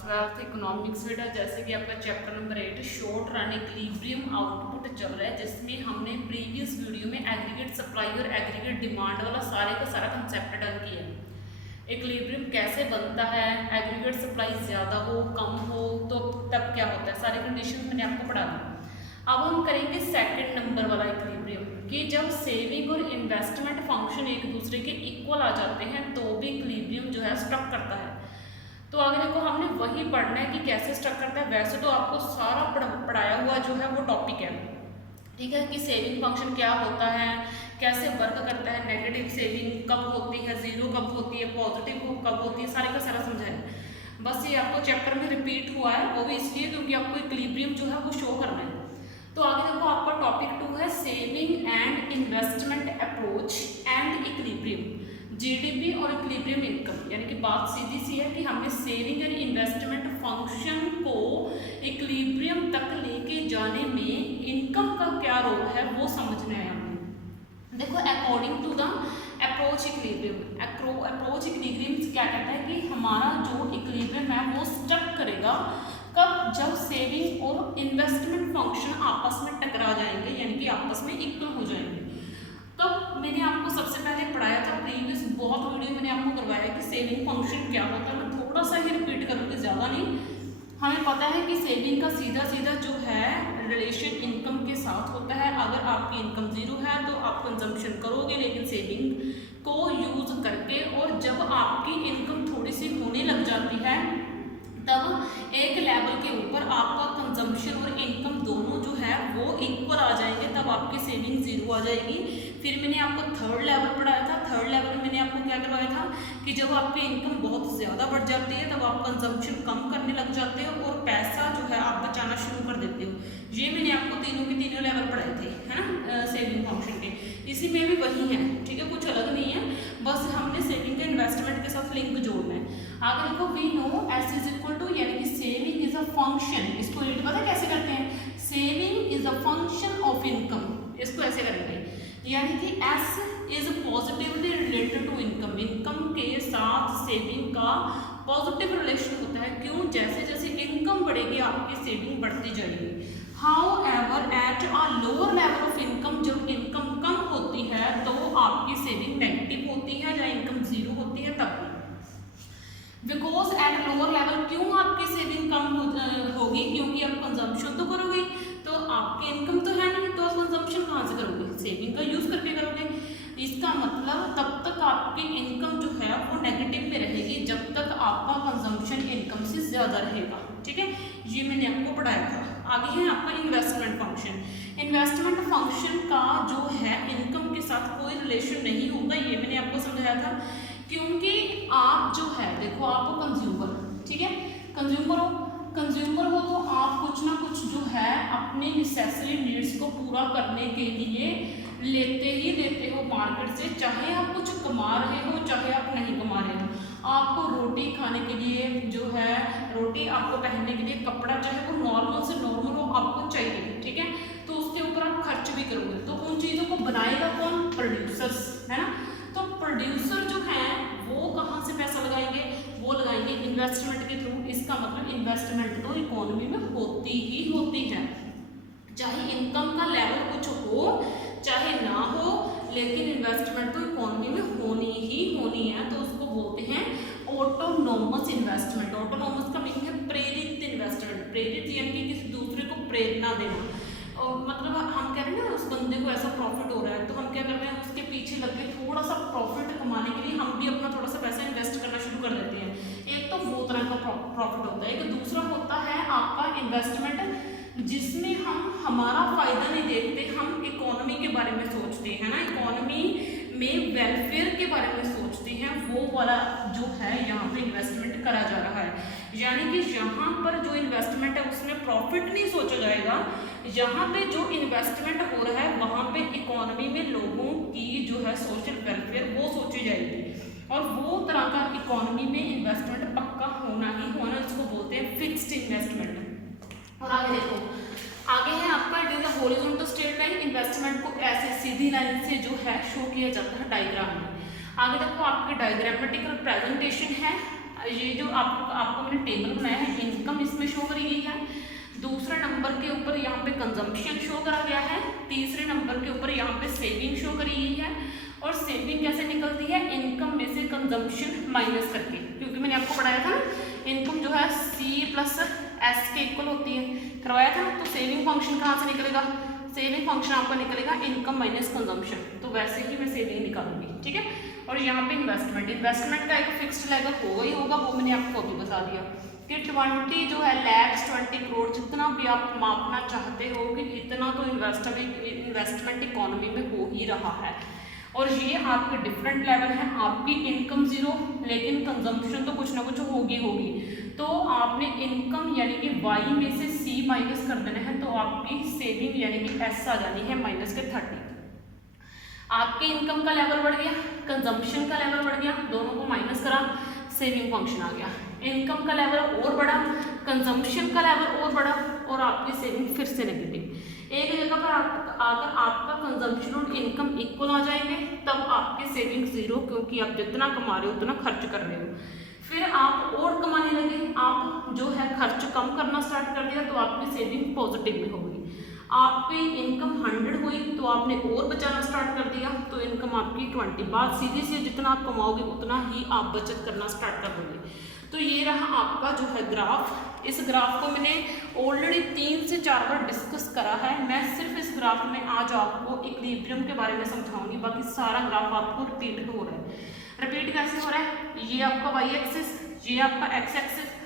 Twelfth economics बेटा, जैसे कि आपका chapter number 8 short run equilibrium output चल रहा है, जिसमें हमने प्रीवियस वीडियो में एग्रीगेट सप्लाई और एग्रीगेट डिमांड वाला सारे का सारा कंसेप्ट डन किया है। इक्विलिब्रियम कैसे बनता है, एग्रीगेट सप्लाई ज़्यादा हो कम हो तो तब क्या होता है, सारे कंडीशन मैंने आपको पढ़ा दी। अब हम करेंगे सेकंड नंबर वाला इक्विलिब्रियम कि जब सेविंग और इन्वेस्टमेंट फंक्शन एक दूसरे के इक्वल आ जाते हैं तो भी इक्विलिब्रियम जो है स्टक करता है। तो आगे देखो, हमने वही पढ़ना है कि कैसे स्टक करता है। वैसे तो आपको सारा पढ़ाया हुआ जो है वो टॉपिक है, ठीक है, कि सेविंग फंक्शन क्या होता है, कैसे वर्क करता है, नेगेटिव सेविंग कब होती है, जीरो कब होती है, पॉजिटिव कब होती है, सारे का सारा समझाया। बस ये आपको चैप्टर में रिपीट हुआ है, वो भी इसलिए क्योंकि आपको इक्विलिब्रियम जो है वो शो करना है। तो आगे देखो, आपका टॉपिक 2 है saving and investment approach and equilibrium, GDP और इक्विलिब्रियम इनकम। यानी कि बात सीधी सी है कि हमने सेविंग एंड इन्वेस्टमेंट फंक्शन को इक्विलिब्रियम तक लेके जाने में इनकम का क्या रोल है वो समझना है हमें। देखो, according to the approach equilibrium, approach equilibrium क्या कहता है कि हमारा जो इक्विलिब्रियम है वो स्टक करेगा कब, जब सेविंग और इन्वेस्टमेंट फंक्शन आपस में टकरा जाएंगे, यानी कि आपस में इक्वल हो जाएंगे। तब मैंने आपको सबसे पहले पढ़ाया था, प्रीवियस बहुत वीडियो मैंने आपको करवाया कि सेविंग फंक्शन क्या होता है। मैं थोड़ा सा ही रिपीट करूँगी, ज़्यादा नहीं। हमें पता है कि सेविंग का सीधा सीधा जो है रिलेशन इनकम के साथ होता है। अगर आपकी इनकम जीरो है तो आप कंजम्पशन करोगे, लेकिन सेविंग को यूज करके, और जब आपकी इनकम थोड़ी सी होने लग जाती है तब एक लेवल के ऊपर आपका कंजम्पशन और इनकम दोनों जो है वो इक्वल आ जाएंगे, तब आपकी सेविंग जीरो आ जाएगी। फिर मैंने आपको थर्ड लेवल पढ़ाया था। थर्ड लेवल में मैंने आपको क्या करवाया था कि जब आपकी इनकम बहुत ज़्यादा बढ़ जाती है तब आप कंजम्पशन कम करने लग जाते हो और पैसा जो है आप बचाना शुरू कर देते हो। ये मैंने आपको तीनों के तीनों लेवल पढ़ाए थे, है ना, सेविंग फंक्शन के। इसी में भी वही है, ठीक है, कुछ अलग नहीं है, बस हमने सेविंग के इन्वेस्टमेंट के साथ लिंक जोड़ना है। आगे देखो, we know S is equal to, यानी कि सेविंग इज अ फंक्शन, इसको रीड पता कैसे करते हैं, saving is a function of income, इसको ऐसे करेंगे, यानी कि S is positively related to income, income के साथ सेविंग का पॉजिटिव रिलेशन होता है। क्यों, जैसे जैसे इनकम बढ़ेगी आपकी सेविंग बढ़ती जाएगी। However, at a lower level of income, जब इनकम कम होती है तो आपकी सेविंग नेगेटिव होती है, या इनकम जीरो होती है तब। बिकॉज एट लोअर लेवल क्यों आपकी सेविंग कम होगी, क्योंकि आप कंजम्पशन तो करोगे, तो आपकी इनकम तो है नहीं, तो आप कंजम्पशन कहाँ से करोगे, सेविंग का यूज करके करोगे। इसका मतलब तब तक आपकी इनकम जो है वो नेगेटिव में रहेगी जब तक आपका कंजम्पशन इनकम से ज़्यादा रहेगा, ठीक है, ये मैंने आपको पढ़ाया था। आगे है आपका इन्वेस्टमेंट फंक्शन। इन्वेस्टमेंट फंक्शन का जो है इनकम के साथ कोई रिलेशन नहीं होगा, ये मैंने आपको समझाया था, क्योंकि आप जो है, देखो आप हो कंज्यूमर, ठीक है, कंज्यूमर हो तो आप कुछ ना कुछ जो है अपने नेसेसरी नीड्स को पूरा करने के लिए लेते ही लेते हो मार्केट से, चाहे आप कुछ कमा रहे हो चाहे आप नहीं कमा रहे हो। आपको रोटी खाने के लिए जो है, रोटी आपको पहनने के लिए, कपड़ा चाहे वो नॉर्मल से नॉर्मल हो आपको चाहिए, ठीक है, तो उसके ऊपर आप खर्च भी करोगे। तो उन चीज़ों को बनाएगा कौन, प्रोड्यूसर्स, है ना। तो प्रोड्यूसर जो है वो कहाँ से पैसा लगाएंगे, वो लगाएंगे इन्वेस्टमेंट के थ्रू। इसका मतलब इन्वेस्टमेंट तो इकोनॉमी में होती ही होती है, चाहे इनकम का लेवल कुछ हो चाहे ना हो, लेकिन इन्वेस्टमेंट तो इकोनॉमी में होनी ही होनी है। तो उसको बोलते हैं ऑटोनोमस इन्वेस्टमेंट। ऑटोनोमस का मीनिंग है प्रेरित इन्वेस्टमेंट। प्रेरित यानी कि किसी दूसरे को प्रेरणा देना, और मतलब हम कह रहे हैं ना उस बंदे को ऐसा प्रॉफिट हो रहा है तो हम क्या कर रहे हैं, उसके पीछे लग के थोड़ा सा प्रॉफिट कमाने के लिए हम भी अपना थोड़ा सा पैसा इन्वेस्ट करना शुरू कर देते हैं। एक तो वो तरह का प्रॉफिट होता है। एक दूसरा होता है आपका इन्वेस्टमेंट, जिसमें हम हमारा फायदा नहीं देखते, हम इकोनॉमी के बारे में सोचते हैं ना, इकोनॉमी में वेलफेयर के बारे में सोचते हैं, वो वाला जो है यहाँ पे इन्वेस्टमेंट करा जा रहा है। यानी कि यहाँ पर जो इन्वेस्टमेंट है उसमें प्रॉफिट नहीं सोचा जाएगा, यहाँ पे जो इन्वेस्टमेंट हो रहा है वहाँ पे इकोनॉमी में लोगों की जो है सोशल वेलफेयर वो सोची जाएगी, और वो तरह का इकोनॉमी में इन्वेस्टमेंट पक्का होना ही होना, इसको बोलते हैं फिक्स्ड इन्वेस्टमेंट। और आगे देखो, आगे है आपका it is a horizontal straight line. Investment को ऐसे सीधी लाइन से जो है शो किया जाता है डायग्राम में। आगे देखो, आपके डायग्रामेटिकल प्रेजेंटेशन है। ये जो आपको मैंने टेबल बनाया है, इनकम इसमें शो करी गई है, दूसरे नंबर के ऊपर यहाँ पे कंजम्पशन शो करा गया है, तीसरे नंबर के ऊपर यहाँ पे सेविंग शो करी गई है। और सेविंग कैसे निकलती है, इनकम में से कंजम्पशन माइनस करके, क्योंकि मैंने आपको पढ़ाया था ना इनकम जो है C प्लस S के इक्वल होती है, करवाया था। तो सेविंग फंक्शन कहाँ से निकलेगा, सेविंग फंक्शन आपका निकलेगा इनकम माइनस कंजम्पशन, तो वैसे ही मैं सेविंग निकालूंगी, ठीक है। और यहाँ पे इन्वेस्टमेंट का एक फिक्स्ड लेवल होगा ही होगा, वो मैंने आपको अभी बता दिया कि 20 जो है लैक्स 20 करोड़ जितना भी आप मापना चाहते हो कि इतना तो इन्वेस्टमेंट इकोनॉमी में हो ही रहा है। और ये आपके डिफरेंट लेवल है, आपकी इनकम 0 लेकिन कंजम्पशन तो कुछ ना कुछ होगी। तो आपने इनकम यानी कि Y में से C माइनस कर देना है, तो आपकी सेविंग यानी कि S आ जानी है माइनस के 30। आपके इनकम का लेवल बढ़ गया, कंजम्पशन का लेवल बढ़ गया, दोनों को माइनस करा, सेविंग फंक्शन आ गया। इनकम का लेवल और बढ़ा, कंजम्पशन का लेवल और बढ़ा, और आपकी सेविंग फिर से नेगेटिव। एक जगह पर अगर आपका कंजम्पशन और इनकम इक्वल आ जाएंगे तब आपकी सेविंग 0, क्योंकि आप जितना कमा रहे हो उतना खर्च कर रहे हो। फिर आप और कमाने लगे, आप जो है खर्च कम करना स्टार्ट कर दिया, तो आपकी सेविंग पॉजिटिव में हो गई। आपकी इनकम 100 हुई तो आपने और बचाना स्टार्ट कर दिया, तो इनकम आपकी 20। बात सीधी सी, जितना आप कमाओगे उतना ही आप बचत करना स्टार्ट कर दोगे। तो ये रहा आपका जो है ग्राफ। इस ग्राफ को मैंने ऑलरेडी 3 से 4 बार डिस्कस करा है। मैं सिर्फ इस ग्राफ में आज आपको इक्विलिब्रियम के बारे में समझाऊंगी, बाकी सारा ग्राफ आपको रिपीट हो रहा है। रिपीट कैसे हो रहा है, ये आपका Y एक्सिस, ये आपका X एक्सिस,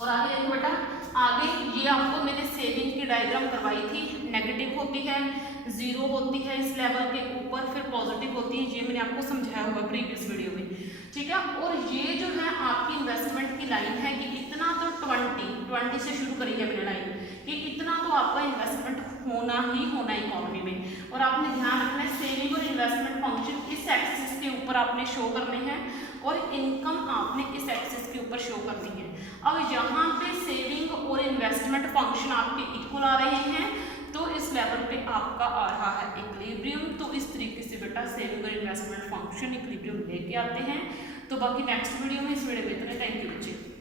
और आगे देखो बेटा, आगे ये आपको मैंने सेविंग की डायग्राम करवाई थी, नेगेटिव होती है, 0 होती है इस लेवल के ऊपर, फिर पॉजिटिव होती है, ये मैंने आपको समझाया हुआ प्रीवियस वीडियो में, ठीक है। और ये जो है आपकी इन्वेस्टमेंट की लाइन है कि इतना तो 20 से शुरू करी है मैंने लाइन, कि इतना तो आपका इन्वेस्टमेंट होना ही होना इकोनॉमी में। और आपने ध्यान रखना है सेविंग और इन्वेस्टमेंट फंक्शन इस एक्सिस के ऊपर आपने शो करने हैं, और इनकम आपने इस एक्सिस के ऊपर शो करनी है। अब यहाँ पे सेविंग और इन्वेस्टमेंट फंक्शन आपके इक्वल आ रहे हैं, तो इस लेवल पे आपका आ रहा है इक्विलिब्रियम। तो इस तरीके से बेटा सेविंग और इन्वेस्टमेंट फंक्शन इक्विलिब्रियम लेके आते हैं। तो बाकी नेक्स्ट वीडियो में इस वीडियो में इतने, थैंक यू बच्चे।